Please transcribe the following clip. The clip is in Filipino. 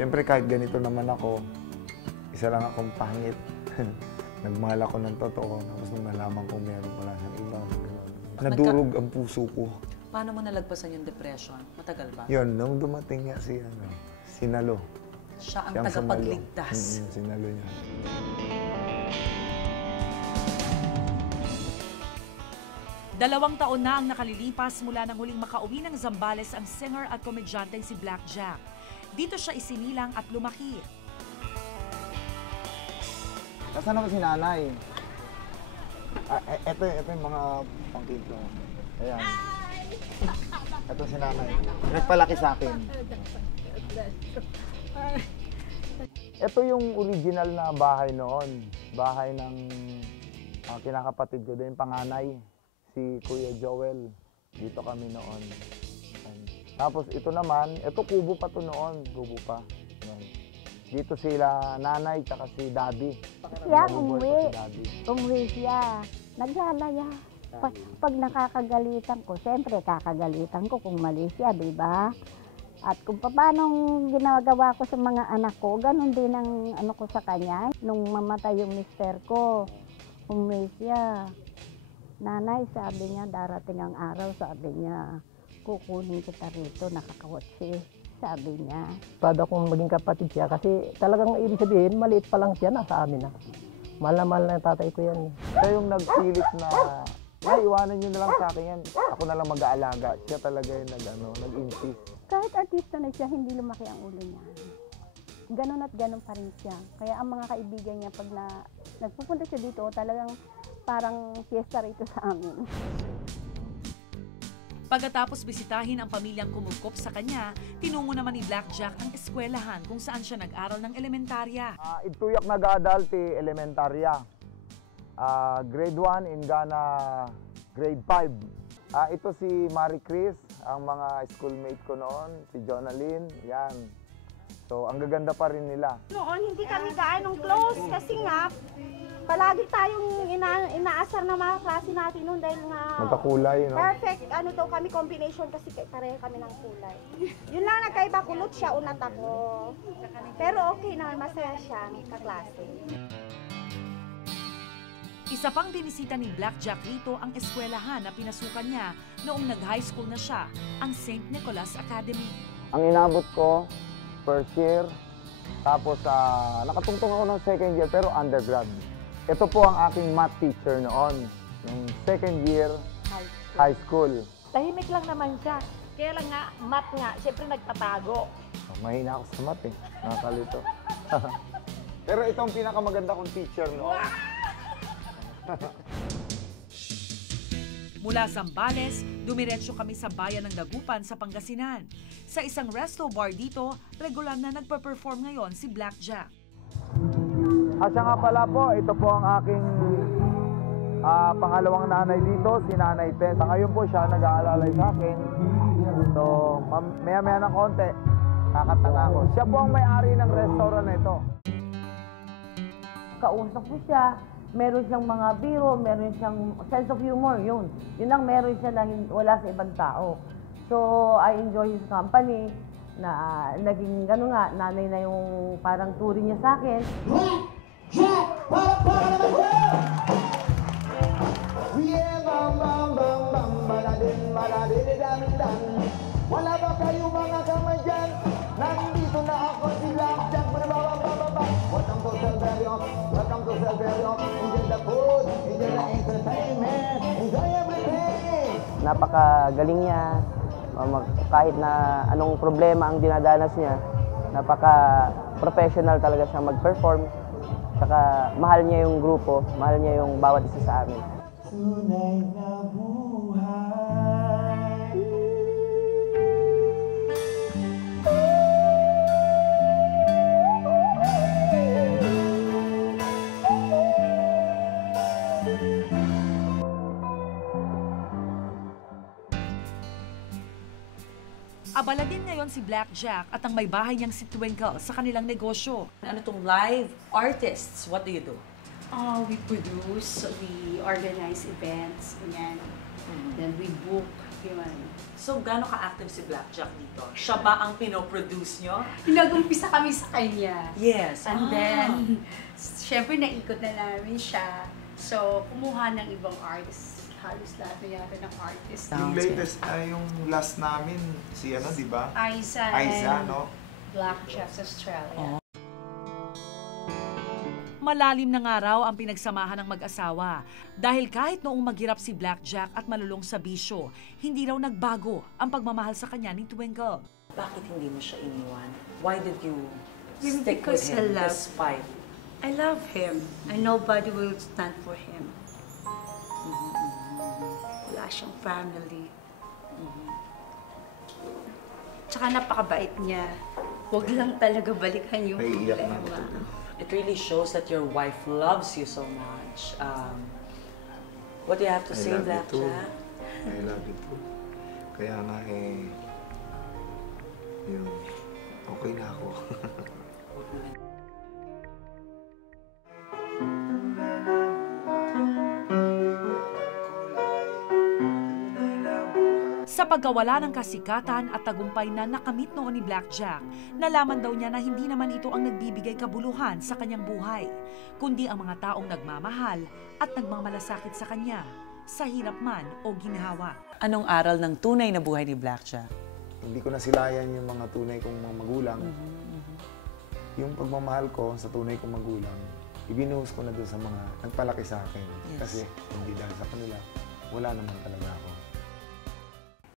Siyempre kahit ganito naman ako, isa lang akong pangit. Nagmahal ako ng totoo, tapos nung nalaman kong meron pala ng iba. Nadurog ang puso ko. Paano mo nalagpasan yung depression? Matagal ba? Yun, nung dumating nga si Nalo. Siya ang Siyang tagapagligtas. Sinalo niya. 2 taon na ang nakalilipas mula nang huling makauwi ng Zambales ang singer at komedyanteng si Black Jack. Dito siya isinilang at lumaki. Nasaan naman si nanay? Ito yung mga pangkinto. Ayan. Ito si nanay. Nagpalaki sa akin. Ito yung original na bahay noon. Bahay ng kinakapatid ko din, panganay. Si Kuya Joel. Dito kami noon. Tapos ito naman, ito kubo pa to noon. Kubo pa. Dito sila nanay tsaka si daddy. Siya umuwi siya. Naglalaya. Pag nakakagalitan ko, siyempre kakagalitan ko kung mali siya, di ba? At kung paano ginagawa ko sa mga anak ko, ganun din ang ano ko sa kanya. Nung mamatay yung mister ko, umuwi siya. Nanay, sabi niya, darating ang araw, sabi niya, kukunin kita rito, nakakawatsi. Sabi niya. Proud akong maging kapatid siya kasi talagang ibig sabihin, maliit pa lang siya, nasa amin na. Mahal na tatay ko yan. Siya yung nagpilit na, iwanan niyo na lang sa akin yan. Ako na lang mag-aalaga. Siya talaga yung nag-insist. Kahit artista na siya, hindi lumaki ang ulo niya. Ganon at ganon pa rin siya. Kaya ang mga kaibigan niya, pag nagpupunta siya dito, talagang parang fiesta rito sa amin. Pagkatapos bisitahin ang pamilyang kumugkop sa kanya, tinungo naman ni Black Jack ang eskwelahan kung saan siya nag-aral ng elementarya. Ituyak nag-aadal ti elementarya. Grade 1 in Ghana, grade 5. Ito si Marie Chris, ang mga schoolmate ko noon, si Jonalyn, yan. So, ang gaganda pa rin nila. Noon, hindi kami gaanong close kasi nga, palagi tayong inaasar na mga klase natin noon dahil nga magkakulay, no? Perfect, ano daw kami, combination kasi pareho kami ng kulay. Yun lang nagkaiba, kulot siya, unat ako. Pero okay naman, masaya siya, kaklase. Isa pang binisita ni Black Jack rito ang eskwelahan na pinasukan niya noong nag-high school na siya, ang St. Nicholas Academy. Ang inabot ko, first year, tapos nakatungtong ako ng second year pero undergrad. Ito po ang aking math teacher noon, ng second year high school. Tahimik lang naman siya. Kaya lang nga, math nga, siyempre nagtatago. Mahina ako sa math nakakalito. Pero ito ang pinakamaganda kong teacher noon. Mula Zambales, dumiretso kami sa bayan ng Dagupan sa Pangasinan. Sa isang resto bar dito, regular na nagpa-perform ngayon si Black Jack. Siya nga pala po, ito po ang aking pangalawang nanay dito, si Nanay Tess. Ngayon po siya nag-aalalay sa akin. So, maya-maya ng konti, kakatanga ko. Siya po ang may-ari ng restaurant na ito. Kausap ko siya, meron siyang mga biro, meron siyang sense of humor, yun. Yun ang meron siya na wala sa ibang tao. So, I enjoy his company, na naging gano'n nga, nanay na yung parang turing niya sa akin. Wala ba kayo mga kamay dyan? Nandito na ako si Black Jack. Welcome to Silverio. Welcome to Silverio. Enjoy the food. Enjoy the entertainment. Enjoy everything. Napakagaling niya. Kahit na anong problema ang dinadanas niya, napaka-professional talaga siya mag-perform. Saka mahal niya yung grupo, mahal niya yung bawat isa sa amin. Tunay na buhay. Abala din ngayon si Black Jack at ang may bahay niyang si Twinkle sa kanilang negosyo. Ano tong live artists? What do you do? We produce, we organize events, ganyan. Then we book yun. So, gaano ka-active si Blackjack dito? Siya ba ang pinoproduce nyo? Nag-umpisa kami sa kanya. Yes. And then, syempre naikot na namin siya. So, kumuha ng ibang artists. Halos lahat na yata ng artist. Yung latest, yung last namin, si ano, di ba? Aiza Aiza, and no? Blackjack Australia. Malalim na nga raw ang pinagsamahan ng mag-asawa dahil kahit noong maghirap si Blackjack at malulong sa bisyo, hindi raw nagbago ang pagmamahal sa kanya ni Twinkle. Bakit hindi mo siya iniwan? Why did you Maybe stick with because him I love- despite? I love him. And nobody will stand for him. Wala siyang family. Tsaka napakabait niya. Huwag lang talaga balikan yung Naiiyak na problema. ako. It really shows that your wife loves you so much. What do you have to I say, love you too. Blackjack? I love you too. Kaya nga yung okay na ako. Sa pagkawala ng kasikatan at tagumpay na nakamit noon ni Blackjack, nalaman daw niya na hindi naman ito ang nagbibigay kabuluhan sa kanyang buhay, kundi ang mga taong nagmamahal at nagmamalasakit sa kanya, sa hirap man o ginhawa. Anong aral ng tunay na buhay ni Blackjack? Hindi ko nasilayan yung mga tunay kong mga magulang. Yung pagmamahal ko sa tunay kong magulang, ibinuhos ko na doon sa mga nagpalaki sa akin. Yes. Kasi hindi dahil sa kanila, wala naman talaga ako.